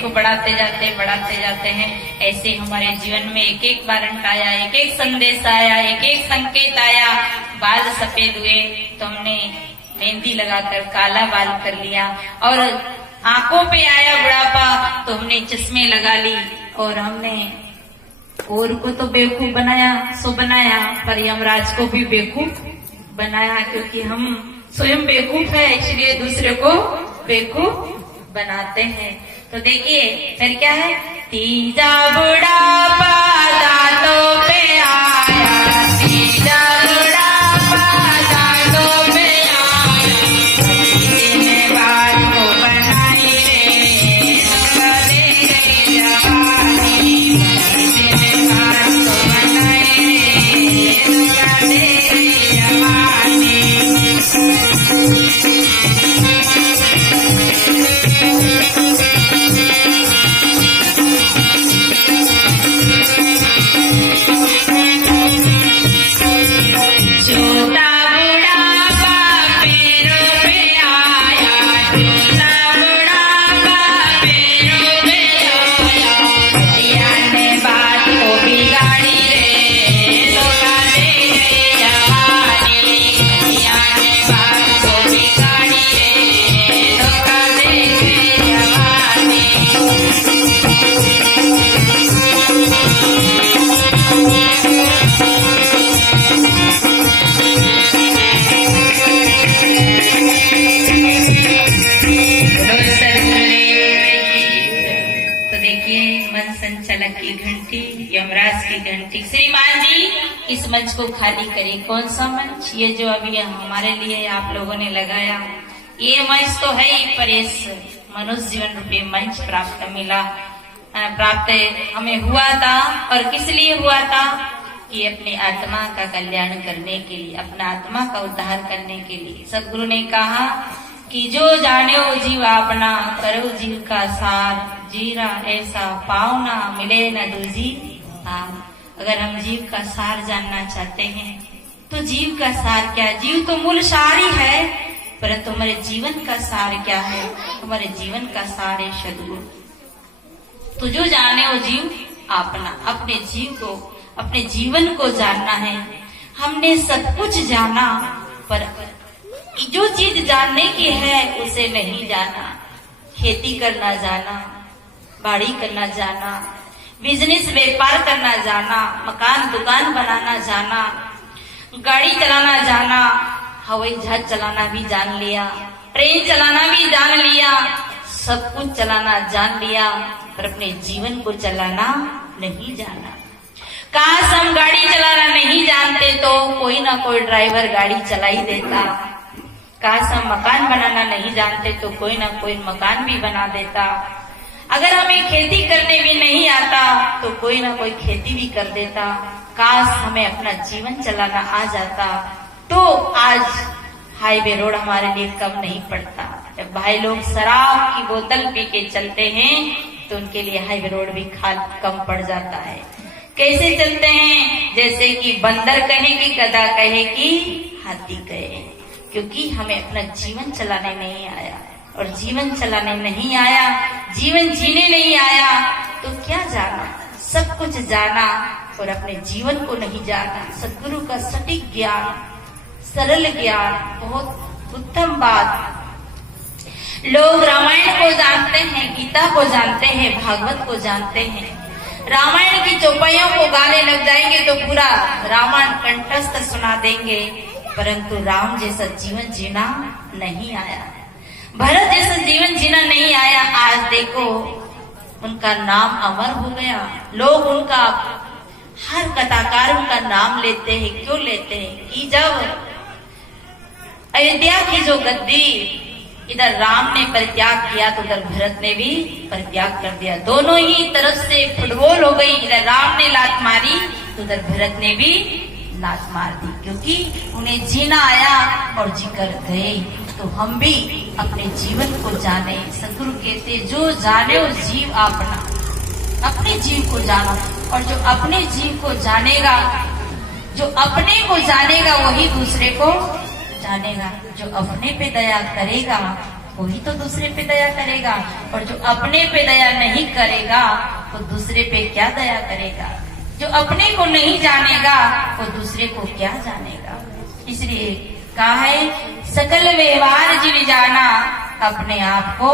को बढ़ाते जाते हैं। ऐसे हमारे जीवन में एक एक वारंट आया, एक एक संदेश आया, एक एक संकेत आया। बाल सफेद हुए तो हमने मेहंदी लगाकर काला बाल कर लिया, और आंखों पे आया बुढ़ापा तो हमने चश्मे लगा ली, और हमने और को तो बेवकूफ बनाया सो बनाया, पर यमराज को भी बेवकूफ बनाया, क्योंकि हम स्वयं बेवकूफ है इसलिए दूसरे को बेवकूफ बनाते हैं। तो देखिए फिर क्या है, तीजा बुढ़ापा दांतों पे आया, तीजा बुढ़ापा दांतों पे आया, दिन बाल को बनाई रे दे गई जवानी, दिन बाल को बनाई रे दे गई जवानी। संचालक की घंटी, यमराज की घंटी। श्रीमान जी इस मंच को खाली करें। कौन सा मंच? ये जो अभी हमारे लिए आप लोगों ने लगाया, ये मंच तो है ही, पर इस मनुष्य जीवन रूपी मंच प्राप्त हमें हुआ था। और किस लिए हुआ था? कि अपने आत्मा का कल्याण करने के लिए, अपना आत्मा का उद्धार करने के लिए। सदगुरु ने कहा कि जो जाने वो जीव अपना, करो जीव का सार, जीरा ऐसा पावना मिले न दूजी हार। अगर हम जीव का सार जानना चाहते हैं तो जीव का सार क्या? जीव तो मूल सार ही है, परंतु हमारे जीवन का सार क्या है? हमारे जीवन का सार है सदगुरु। तो जो जाने वो जीव अपना, अपने जीव को, अपने जीवन को जानना है। हमने सब कुछ जाना, पर जो चीज जानने की है उसे नहीं जाना। खेती करना जाना, बाड़ी करना जाना, बिजनेस व्यापार करना जाना, मकान दुकान बनाना जाना, गाड़ी चलाना जाना, हवाई जहाज चलाना भी जान लिया, ट्रेन चलाना भी जान लिया, सब कुछ चलाना जान लिया, पर अपने जीवन को चलाना नहीं जाना। काश हम गाड़ी चलाना नहीं जानते तो कोई ना कोई ड्राइवर गाड़ी चला ही देता। काश हम मकान बनाना नहीं जानते तो कोई ना कोई मकान भी बना देता। अगर हमें खेती करने भी नहीं आता तो कोई ना कोई खेती भी कर देता। काश हमें अपना जीवन चलाना आ जाता तो आज हाईवे रोड हमारे लिए कम नहीं पड़ता। जब भाई लोग शराब की बोतल पी के चलते हैं तो उनके लिए हाईवे रोड भी कम पड़ जाता है। कैसे चलते हैं? जैसे कि बंदर कहे कि गधा कहे कि हाथी कहे, क्योंकि हमें अपना जीवन चलाने नहीं आया। और जीवन चलाने नहीं आया, जीवन जीने नहीं आया तो क्या जाना? सब कुछ जाना और अपने जीवन को नहीं जाना। सदगुरु का सटीक ज्ञान, सरल ज्ञान, बहुत उत्तम बात। लोग रामायण को जानते हैं, गीता को जानते हैं, भागवत को जानते हैं। रामायण की चौपाइयों को गाने लग जाएंगे तो पूरा रामायण कंठस्थ सुना देंगे, परंतु राम जैसा जीवन जीना नहीं आया, भरत जैसा जीवन जीना नहीं आया। आज देखो उनका नाम अमर हो गया। लोग उनका, हर कथाकार उनका नाम लेते हैं। क्यों लेते हैं? कि जब अयोध्या की जो गद्दी इधर राम ने परित्याग किया तो उधर भरत ने भी परित्याग कर दिया। दोनों ही तरफ से फुटबॉल हो गई। इधर राम ने लात मारी तो उधर भरत ने भी लात मार दी, क्योंकि उन्हें जीना आया और जीकर गए। तो हम भी अपने जीवन को जाने। सदगुरु कहते जो जाने वो जीव अपना, अपने जीव को जानो। और जो अपने जीव को जानेगा, जो अपने को जानेगा वही दूसरे को जानेगा। जो अपने पे दया करेगा वही तो दूसरे पे दया करेगा। और जो अपने पे दया नहीं करेगा वो दूसरे पे क्या दया करेगा। जो अपने को नहीं जानेगा वो दूसरे को क्या जानेगा। इसलिए कहा है सकल व्यवहार जिन जाना, अपने आप को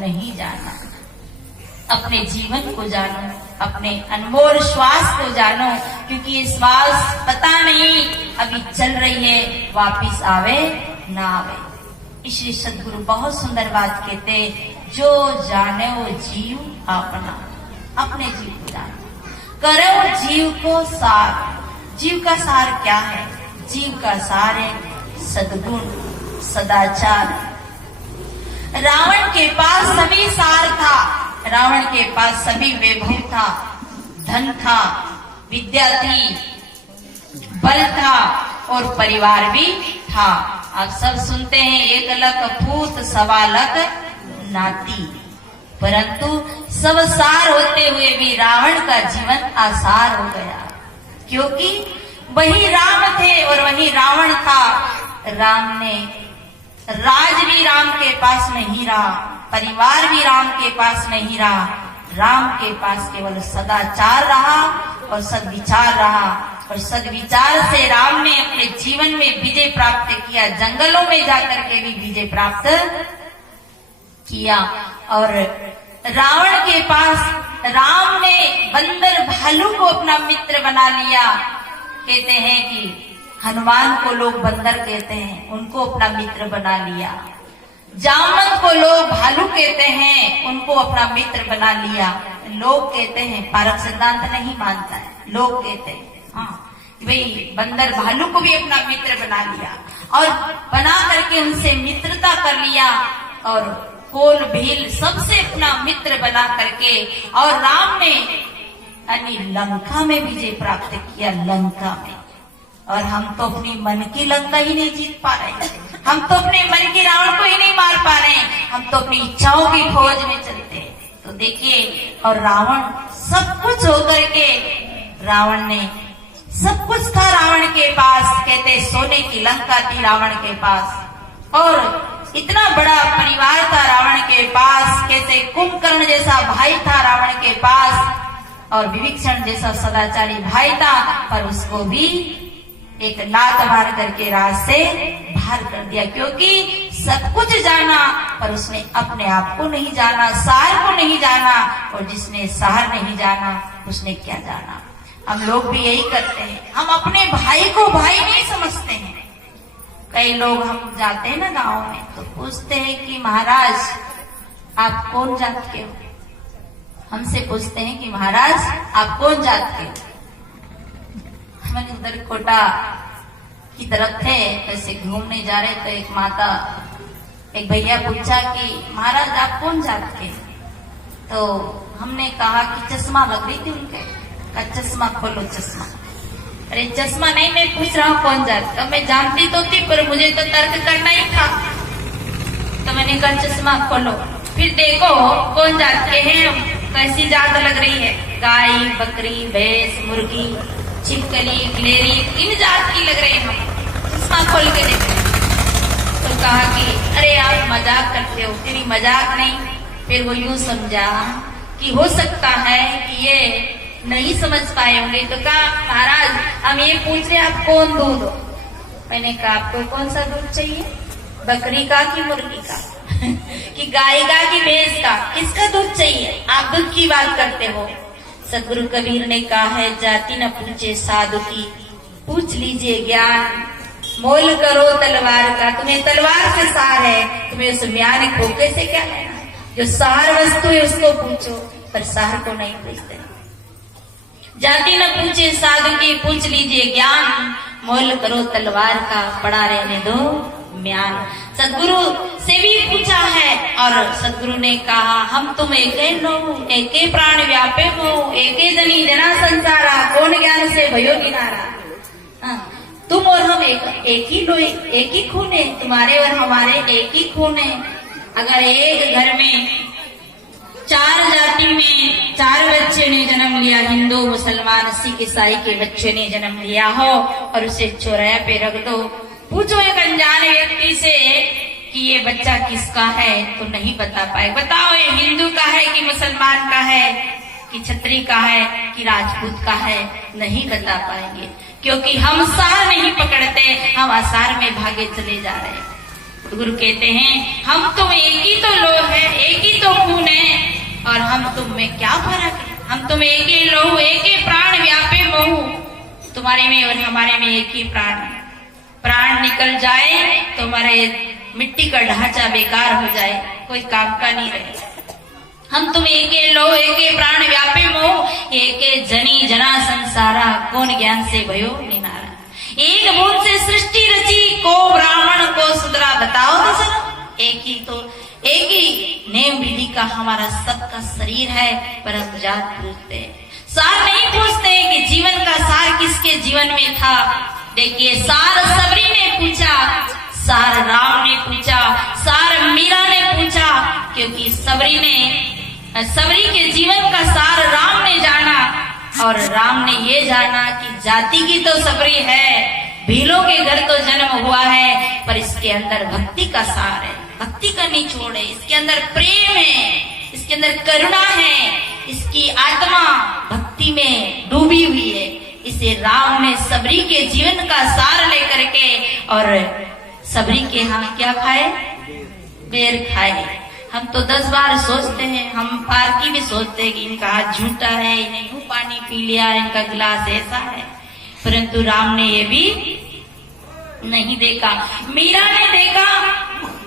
नहीं जाना। अपने जीवन को जानो, अपने अनमोल श्वास को जानो, क्योंकि ये श्वास पता नहीं अभी चल रही है, वापिस आवे ना आवे। इसलिए सदगुरु बहुत सुंदर बात कहते, जो जाने वो जीव अपना, अपने जीव को जानो, करो जीव को सार। जीव का सार क्या है? जीव का सार है सद्गुण, सदाचार। रावण के पास सभी सार था, रावण के पास सभी वैभव था, धन था, विद्या थी, बल था और परिवार भी था। आप सब सुनते हैं 1 लख पूत 1.25 लाख नाती, परंतु सब सार होते हुए भी रावण का जीवन आसार हो गया, क्योंकि वही राम थे और वही रावण था। राम ने राज भी राम के पास नहीं रहा, परिवार भी राम के पास नहीं रहा, राम के पास केवल सदाचार रहा और सद्विचार रहा। और सद्विचार से राम ने अपने जीवन में विजय प्राप्त किया, जंगलों में जाकर के भी विजय प्राप्त किया। और रावण के पास राम ने बंदर भालू को अपना मित्र बना लिया। कहते हैं कि हनुमान को लोग बंदर कहते हैं, उनको अपना मित्र बना लिया। जामवंत को लोग भालू कहते हैं, उनको अपना मित्र बना लिया। लोग कहते हैं, पारक सिद्धांत नहीं मानता है, लोग कहते हैं हाँ भाई बंदर भालू को भी अपना मित्र बना लिया और बना करके उनसे मित्रता कर लिया। और कोल भील सबसे अपना मित्र बना करके, और राम ने यानी लंका में विजय प्राप्त किया, लंका में। और हम तो अपनी मन की लंका ही नहीं जीत पा रहे, हम तो अपने मन के रावण को ही नहीं मार पा रहे, हम तो अपनी इच्छाओं की खोज में चलते हैं। तो देखिए, और रावण सब कुछ होकर के, रावण ने सब कुछ था रावण के पास, कहते सोने की लंका थी रावण के पास, और इतना बड़ा परिवार था रावण के पास, कहते कुंभकर्ण जैसा भाई था रावण के पास, और विभीषण जैसा सदाचारी भाई था, पर उसको भी एक लात मार करके राज से बाहर कर दिया, क्योंकि सब कुछ जाना पर उसने अपने आप को नहीं जाना, सार को नहीं जाना। और जिसने सार नहीं जाना उसने क्या जाना। हम लोग भी यही करते हैं, हम अपने भाई को भाई नहीं समझते हैं। कई लोग, हम जाते हैं ना गांव में, तो पूछते हैं कि महाराज आप कौन जात के हो? हमसे पूछते हैं कि महाराज आप कौन जात के हो? हम उधर कोटा की तरफ थे, ऐसे घूमने जा रहे तो एक माता, एक भैया पूछा कि महाराज आप कौन जात के? तो हमने कहा कि चश्मा लग रही थी उनके, का चश्मा खोलो चश्मा। अरे चश्मा नहीं, मैं पूछ रहा हूँ कौन जात का। मैं जानती तो थी पर मुझे तो तर्क करना ही था, तो मैंने कहा चश्मा खोलो, फिर देखो कौन जात के हैं हम, कैसी जात लग रही है। गाय, बकरी, भैंस, मुर्गी, छिपकली, गिलेरी, इन जात की लग रही है हम। चश्मा खोल के देख रहे। तो कहा कि अरे आप मजाक करते हो। तेरी मजाक नहीं, फिर वो यूं समझा कि हो सकता है कि ये नहीं समझ पाए होंगे। तो कहा महाराज हम ये पूछ रहे आप कौन दूध हो? मैंने कहा आपको कौन सा दूध चाहिए, बकरी का कि मुर्गी का कि गाय का कि भैंस का, किसका दूध चाहिए? आप दूध की बात करते हो। सदगुरु कबीर ने कहा है, जाति न पूछे साधु की, पूछ लीजिए ज्ञान, मोल करो तलवार का। तुम्हें तलवार से सार है, तुम्हें उस ज्ञान खोखे से क्या लेना है? जो सार वस्तु है उसको पूछो, पर सार को नहीं पूछते। जाति न पूछे साधु की, पूछ लीजिए ज्ञान, मोल करो तलवार का, पड़ा रहने दो म्यान। सदगुरु से भी पूछा है और सदगुरु ने कहा हम तुम एके नो, एके प्राण व्यापे हो, एके जनी जना संसारा, कौन ज्ञान से भयो किनारा। तुम और हम एक ही लोहे, एक ही खून है, तुम्हारे और हमारे एक ही खून है। अगर एक घर में 4 जाति में 4 बच्चे ने जन्म लिया, हिंदू, मुसलमान, सिख, ईसाई के बच्चे ने जन्म लिया हो, और उसे चौराहे पे रख दो, पूछो एक अनजान व्यक्ति से कि कि ये बच्चा किसका है तो नहीं बता पाए। बताओ ये हिंदू का है कि मुसलमान का है कि क्षत्रिय का है कि राजपूत का है, नहीं बता पाएंगे, क्योंकि हम सार नहीं पकड़ते, हम आसार में भागे चले जा रहे हैं। गुरु कहते हैं हम तुम एक ही तो लोह है, एक ही तो खून है, और हम तुम में क्या फर्क है। हम तुम एक ही लोह, एक ही प्राण व्यापे मोह, तुम्हारे में और हमारे में एक ही प्राण। प्राण निकल जाए तो हमारे मिट्टी का ढांचा बेकार हो जाए, कोई काम का नहीं रहे। हम तुम एके लो एके प्राण व्यापे मोह, एके जनी जना संसारा, कौन ज्ञान से भयो निनारा। एक बूंद से सृष्टि रची, को ब्राह्मण को शूद्रा, बताओ तो सर। एक ही नेम विधि का हमारा सबका शरीर है, परंतु जात पूछते हैं, सार नहीं पूछते कि जीवन का सार किसके जीवन में था। देखिए सार सबरी ने पूछा, सार राम ने पूछा, सार मीरा ने पूछा, क्योंकि सबरी के जीवन का सार राम ने जाना, और राम ने ये जाना कि जाति की तो सबरी है, भीलों के घर तो जन्म हुआ है, पर इसके अंदर भक्ति का सार है, भक्ति का निचोड़ है, इसके अंदर प्रेम है, इसके अंदर करुणा है, इसकी आत्मा भक्ति में डूबी हुई है। इसे राम ने सबरी के जीवन का सार लेकर के, और सबरी के यहाँ क्या खाए, बेर खाए। हम तो 10 बार सोचते हैं, हम पारकी भी सोचते हैं कि इनका हाथ झूठा है, इन्हें यूं पानी पी लिया, इनका गिलास ऐसा है, परंतु राम ने ये भी नहीं देखा। मीरा ने देखा,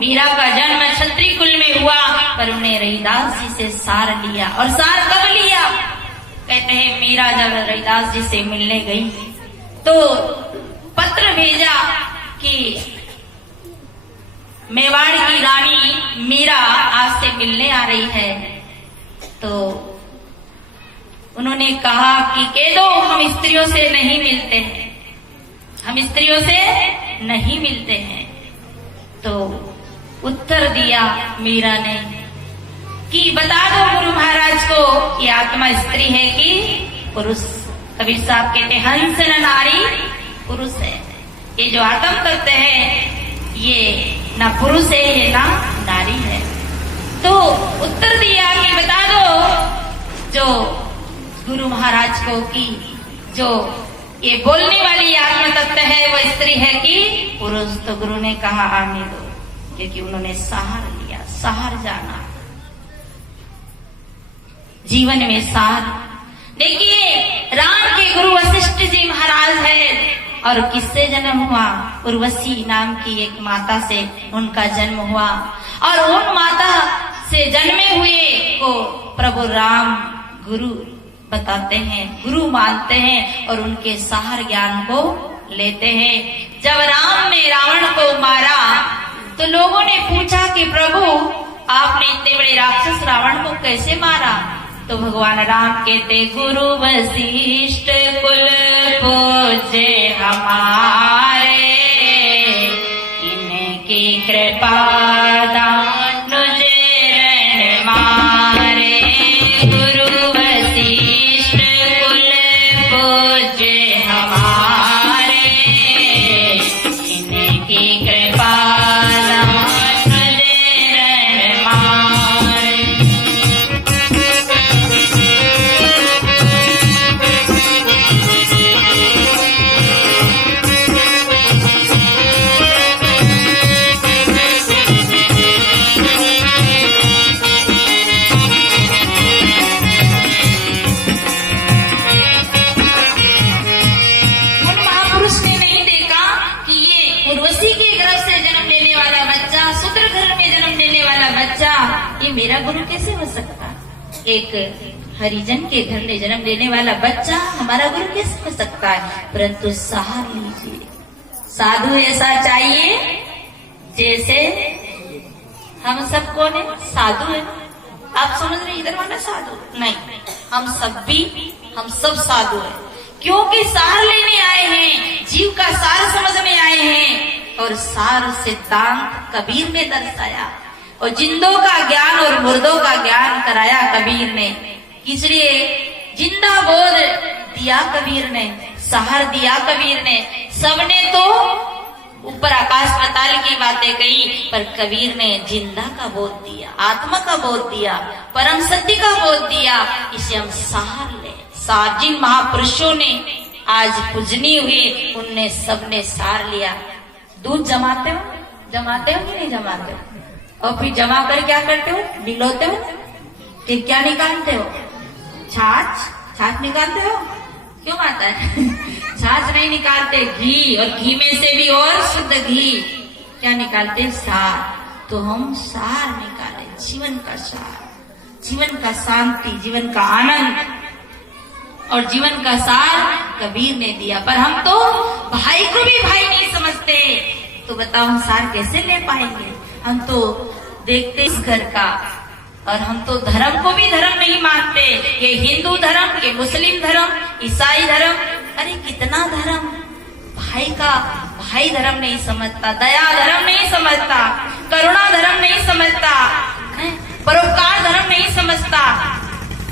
मीरा का जन्म क्षत्रिय कुल में हुआ, पर उन्हें रविदास जी से सार लिया। और सार कब लिया, कहते हैं मीरा जब रविदास जी से मिलने गई तो पत्र भेजा कि मेवाड़ की रानी मीरा आज से मिलने आ रही है। तो उन्होंने कहा कि कह दो हम स्त्रियों से नहीं मिलते हैं, हम स्त्रियों से नहीं मिलते हैं। तो उत्तर दिया मीरा ने कि बता दो गुरु महाराज को कि आत्मा स्त्री है कि पुरुष। कबीर साहब कहते हैं हंस न नारी पुरुष है, ये जो आत्म तत्व है ये ना पुरुष है ये ना नारी है। तो उत्तर दिया कि बता दो जो गुरु महाराज को कि जो ये बोलने वाली आत्म तत्व है वो स्त्री है कि पुरुष। तो गुरु ने कहा आने दो, क्योंकि उन्होंने सहार लिया, सहार जाना जीवन में सार। देखिए राम के गुरु वशिष्ठ जी महाराज है, और किससे जन्म हुआ, उर्वशी नाम की एक माता से उनका जन्म हुआ, और उन माता से जन्मे हुए को प्रभु राम गुरु बताते हैं, गुरु मानते हैं, और उनके सहार ज्ञान को लेते हैं। जब राम ने रावण को मारा तो लोगों ने पूछा कि प्रभु आपने इतने बड़े राक्षस रावण को कैसे मारा। तो भगवान राम कहते गुरु वशिष्ठ कुल पूज्य हमारे, इनकी कृपा दानुज रण मारे। गुरु वशिष्ठ कुल पूज्य हमारे, इनकी कृपा दानुज रण मारे। ये मेरा गुरु कैसे हो सकता, एक हरिजन के घर में जन्म लेने वाला बच्चा हमारा गुरु कैसे हो सकता है। परंतु सहार लीजिए, साधु ऐसा चाहिए जैसे हम सबको ने साधु है। आप समझ रहे इधर वाला साधु नहीं, हम सब साधु है, क्योंकि सार लेने आए हैं, जीव का सार समझने आए हैं। और सार सिद्धांत कबीर ने दर्शाया, और जिंदों का ज्ञान और मुर्दों का ज्ञान कराया कबीर ने। इसलिए जिंदा बोध दिया कबीर ने, सहार दिया कबीर ने। सबने तो ऊपर आकाश पाताल की बातें कही, पर कबीर ने जिंदा का बोध दिया, आत्मा का बोध दिया, परम सत्य का बोध दिया। इसे हम सार ले। सार जिन महापुरुषों ने आज पूजनीय हुए, उनने सबने सार लिया। दूध जमाते हो कि नहीं जमाते हो? और फिर जमा कर क्या करते हो? बिलोते हो, फिर क्या निकालते हो? छाछ निकालते हो? क्यों आता है? छाछ नहीं निकालते, घी, और घी में से भी और शुद्ध घी क्या निकालते? सार। तो हम सार निकाले, जीवन का सार, जीवन का शांति, जीवन का आनंद और जीवन का सार कबीर ने दिया। पर हम तो भाई को भी भाई नहीं समझते, तो बताओ हम सार कैसे ले पाएंगे? हम तो देखते इस घर का, और हम तो धर्म को भी धर्म नहीं मानते। ये हिंदू धर्म, ये मुस्लिम धर्म, ईसाई धर्म, अरे कितना धर्म, भाई का भाई धर्म नहीं समझता, दया धर्म नहीं समझता, करुणा धर्म नहीं समझता, परोपकार धर्म नहीं समझता।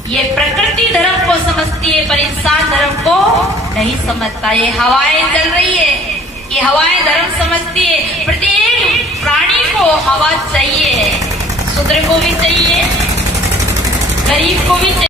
ये प्रकृति धर्म को समझती है, पर इंसान धर्म को नहीं समझता। ये हवाएं चल रही है, ये हवाएं धर्म समझती है। प्रत्येक प्राणी को हवा चाहिए, शूद्र को भी चाहिए, गरीब को भी चाहिए।